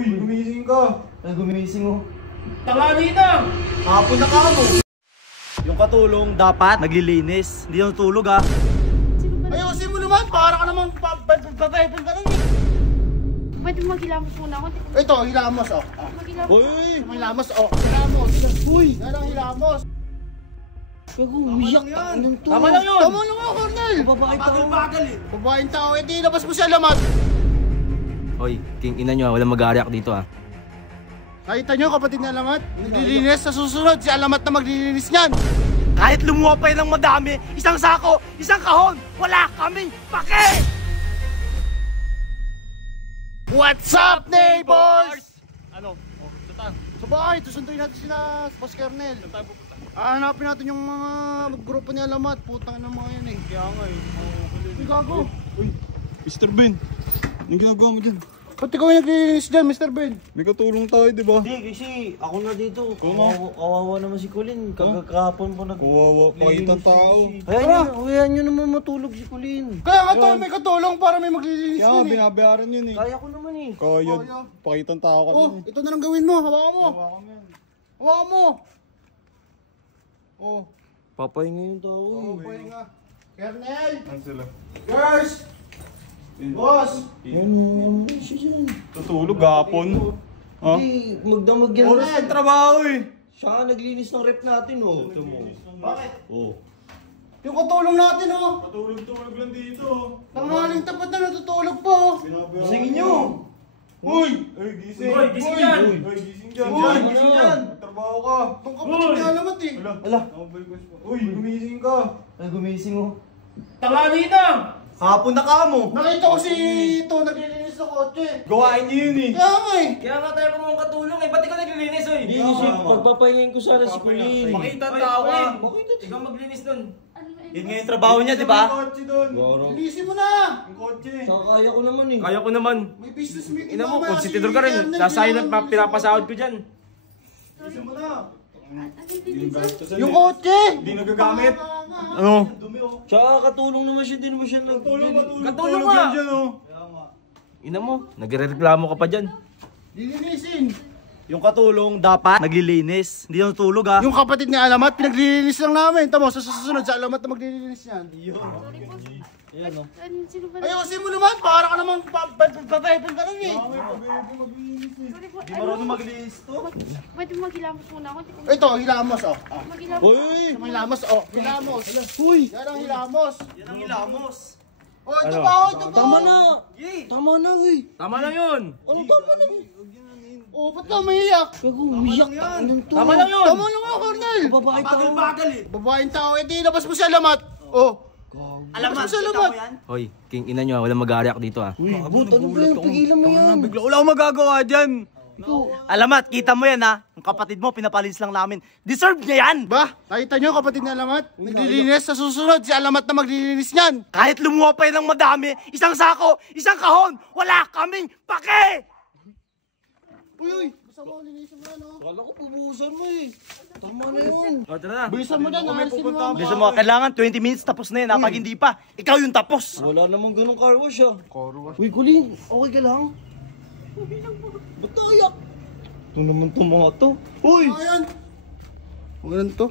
Uy, gumising ka. Ay, gumising oh. Tanghali na! Hapon na ka mo. Yung katulong dapat naglilinis. Hindi natutulog ha. Ayusin mo naman, para ka namang papaypin ka lang eh. Pwede maghilamos muna ako. Ito, hilamos oh. Maghilamos. Uy! May hilamos oh. Hilamos. Uy, yan ang hilamos. Umiyak yan. Tama lang yun! Tama lang ako, Cornel. Bagal eh! Babaeng tao, eh di labas mo siya lamat. Hoy, king ina nyo ha. Walang mag-aariak dito ha. Nakita nyo kapatid na Alamat? Naglilinis sa susunod, si Alamat na maglilinis niyan. Kahit lumuha pa ng madami, isang sako, isang kahon, wala kaming pake! What's up, neighbors? Ano? Oh, tutan. Sa bahay, susunduin natin sila Boss Kernel. Saan tayo pupunta? Hanapin natin yung mga grupo ni Alamat. Putang ng mga yan eh. Kaya nga eh. Uy, gago. Uy, Mr. Ben, anong ginagawa mo dyan? Ba't ikaw yung naglilinis dyan, Mr. Ben? May katulong tayo, di ba? Hindi, kasi ako na dito. Ikaw Kawawa naman si Colin. Kagakahapon po Kawawa, pakitang tao. Hayaan nyo naman matulog si Colin. Kaya nga tayo may katulong para may maglilinis Kaya yan eh. binabayaran yun eh. Kaya ko naman eh. Kaya, Kaya. pakitang tao ka Oh, din eh. ito na lang gawin mo. Hawakan mo. Hawakan mo. Oh. Papahinga yung tao Oh, eh. boy nga. Kernel! Ano sila? Girls! Boss! Yan siya dyan. Tutulog, gapon. Ha? Hindi, magdamag yan. Oras Ang trabaho eh. Siya naglinis ng rep natin oh. Ito mo. Bakit? Oh. Yung katulong natin oh. Patulog-tulog lang dito. Tanghaling tapat na natutulog pa oh. Gisingin nyo. Uy! Ay, gising! Uy, gising dyan! Uy, gising dyan! Uy, gising dyan! Trabaho ka! Itong kapatid ni Alamat eh. Ala. Uy, gumising ka! Ay, gumising oh. Tanghali na! Hapon na ka mo. Nakita ko si ito naglilinis sa kotse. Gawain niyo yun eh! Kaya nga eh. Kaya nga tayo kung katulong eh, ba't ikaw naglilinis oy? Hindi kasi pagpapahingain ko sana si Colin. Makita ang tao ka! Ikaw maglinis dun! Yun nga yung trabaho niya, di ba? May kotse doon! Linisin mo na. Ang kotse! Kaya ko naman eh. Kaya ko naman! May business meeting. Ina mo, mamaya konsentidor si ka rin. Kernel, Nasa iyo kailangan na pinapasahod ko dyan. Linisin mo na! Ano yung kotse. Hindi nagagamit! Ano? Tsaka katulong naman siya, din mo siya Tulog, Katulong tulog nga. yan dyan oh! Ina mo, nagrereklamo ka pa dyan. Lilinisin. Yung katulong dapat naglilinis. Hindi natutulog ha. Yung kapatid ni Alamat, pinaglilinis lang namin. Tamo, sa susunod sa Alamat na maglilinis yan. Ayan oh. Sino ba? Ayusin mo naman, para ka namang papaypin ka lang eh. Di marunong maglinis to. Pwede maghilamos muna ako. Ito, hilamos oh. Maghilamos. Uy! May hilamos oh. Hilamos. Uy! Yan ang hilamos. Yan ang ilamos. Oh, ito ba oh, ito ba? Tama na! Tama na eh. Tama na yun! Ano tama na eh? Oh, ba't ka umiiyak? Gago, umiyak. Anong to? Tama lang yun! Tama lang ako, Cornel. Babae tao. Babaeng tao, eh di labas mo si Alamat. Oh. Alamat, Labas mo si Alamat. Hoy, king ina nyo ha. Walang mag-aariak dito ha. Abot, ano ba yan? Pigilan mo yan. Bigla wala akong magagawa dyan! Alamat, kita mo yan ha. Ang kapatid mo, pinapalinis lang namin. Deserve niya yan! Ba, nakita nyo kapatid ni Alamat? Naglilinis sa susunod, si Alamat na maglilinis niyan. Kahit lumuha pa ng madami, isang sako, isang kahon, wala kaming pake! Uy, basta mo, linisin mo yan oh. Kala ko pubusan mo eh. Tama na yun. O, tara na! Bilisan mo dyan, alisin mo. Bisa mo, kailangan 20 minutes tapos na yun. Pag hindi pa, ikaw yung tapos. Wala namang ganung car wash ah. Uy, Colin, okay ka lang? Ba't naiyak? Ito naman itong mga to. Uy! Ayan. Ano to?